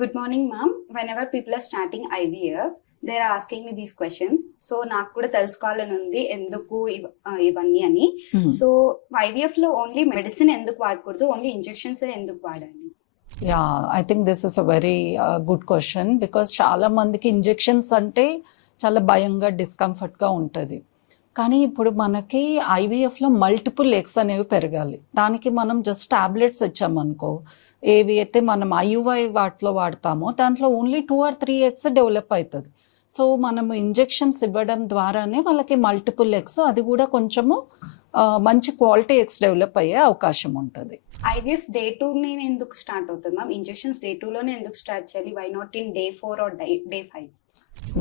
Good morning, ma'am. Whenever people are starting IVF, they are asking me these questions. So నాకు కూడా తెలుసుకోవాలని ఉంది. ఎందుకు ఇవన్నీ అని. సో ఐవీఎఫ్లో ఓన్లీ మెడిసిన్ ఎందుకు వాడకూడదు? ఓన్లీ ఇంజెక్షన్స్ ఎందుకు వాడాలి? Yeah I think this is a very good question because చాలా మందికి ఇంజెక్షన్స్ అంటే చాలా భయంగా డిస్కంఫర్ట్గా ఉంటుంది. కానీ ఇప్పుడు మనకి ఐవీఎఫ్లో మల్టిపుల్ ఎగ్స్ అనేవి పెరగాలి. దానికి మనం జస్ట్ టాబ్లెట్స్ ఇచ్చామనుకో ఏవి అయితే మనం ఐయుఐ వాటిలో వాడతామో దాంట్లో only two or three eggs develop అవుతుంది. సో మనము ఇంజెక్షన్స్ ఇవ్వడం ద్వారానే వాళ్ళకి మల్టిపుల్ ఎగ్స్ అది కూడా కొంచెము మంచి క్వాలిటీ ఎగ్స్ డెవలప్ అయ్యే అవకాశం ఉంటుంది. ఐవీఎఫ్ డే టూ నేను ఎందుకు స్టార్ట్ అవుతుంది మ్యామ్ ఇంజెక్షన్స్ డే టూ లోనే ఎందుకు స్టార్ట్ చేయాలి? Why not in day four or day day five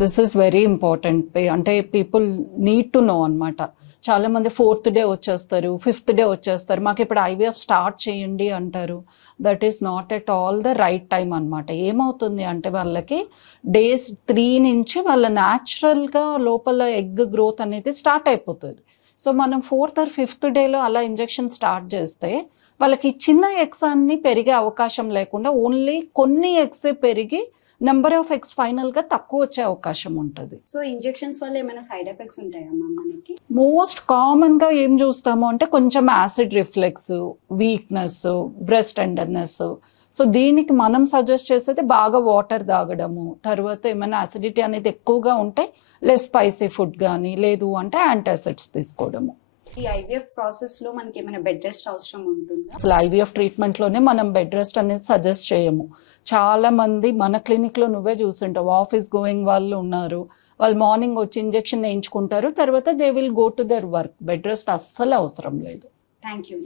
this is very important అంటే పీపుల్ నీడ్ టు నో అనమాట చాలా మంది ఫోర్త్ డే వచ్చేస్తారు ఫిఫ్త్ డే వచ్చేస్తారు. మాకు ఇప్పుడు ఐవీఎఫ్ స్టార్ట్ చేయండి అంటారు. That is not at all the right time అనమాట ఏమవుతుంది అంటే వాళ్ళకి డేస్ త్రీ నుంచి వాళ్ళ న్యాచురల్గా లోపల ఎగ్ గ్రోత్ అనేది స్టార్ట్ అయిపోతుంది. సో మనం ఫోర్త్ ఆర్ ఫిఫ్త్ డేలో అలా ఇంజెక్షన్ స్టార్ట్ చేస్తే వాళ్ళకి చిన్న ఎగ్స్ అన్ని పెరిగే అవకాశం లేకుండా ఓన్లీ కొన్ని ఎగ్స్ పెరిగి నెంబర్ ఆఫ్ ఎగ్స్ ఫైనల్గా తక్కువ వచ్చే అవకాశం ఉంటుంది. సో ఇంజెక్షన్స్ వల్ల ఏమైనా సైడ్ ఎఫెక్ట్స్ ఉంటాయా మనకి? మోస్ట్ కామన్గా ఏం చూస్తాము అంటే కొంచెం acid reflux weakness breast tenderness so దీనికి మనం సజెస్ట్ చేసేది బాగా వాటర్ తాగడము. తర్వాత ఏమైనా అసిడిటీ అనేది ఎక్కువగా ఉంటే లెస్ స్పైసీ ఫుడ్ కానీ లేదు అంటే యాంటాసిడ్స్ తీసుకోవడము. ఈ ఐవీఎఫ్ ప్రాసెస్లో మనకి ఏమైనా బెడ్ రెస్ట్ అవసరం ఉంటుందా? అసలు ఐవీఎఫ్ ట్రీట్మెంట్లోనే మనం బెడ్ రెస్ట్ అనేది సజెస్ట్ చేయము. చాలా మంది మన క్లినిక్లో నువ్వే చూస్తుంటావు. ఆఫీస్ గోయింగ్ వాళ్ళు ఉన్నారు. వాళ్ళు మార్నింగ్ వచ్చి ఇంజెక్షన్ వేయించుకుంటారు. తర్వాత they will go to their work bed rest అస్సలు అవసరం లేదు. Thank you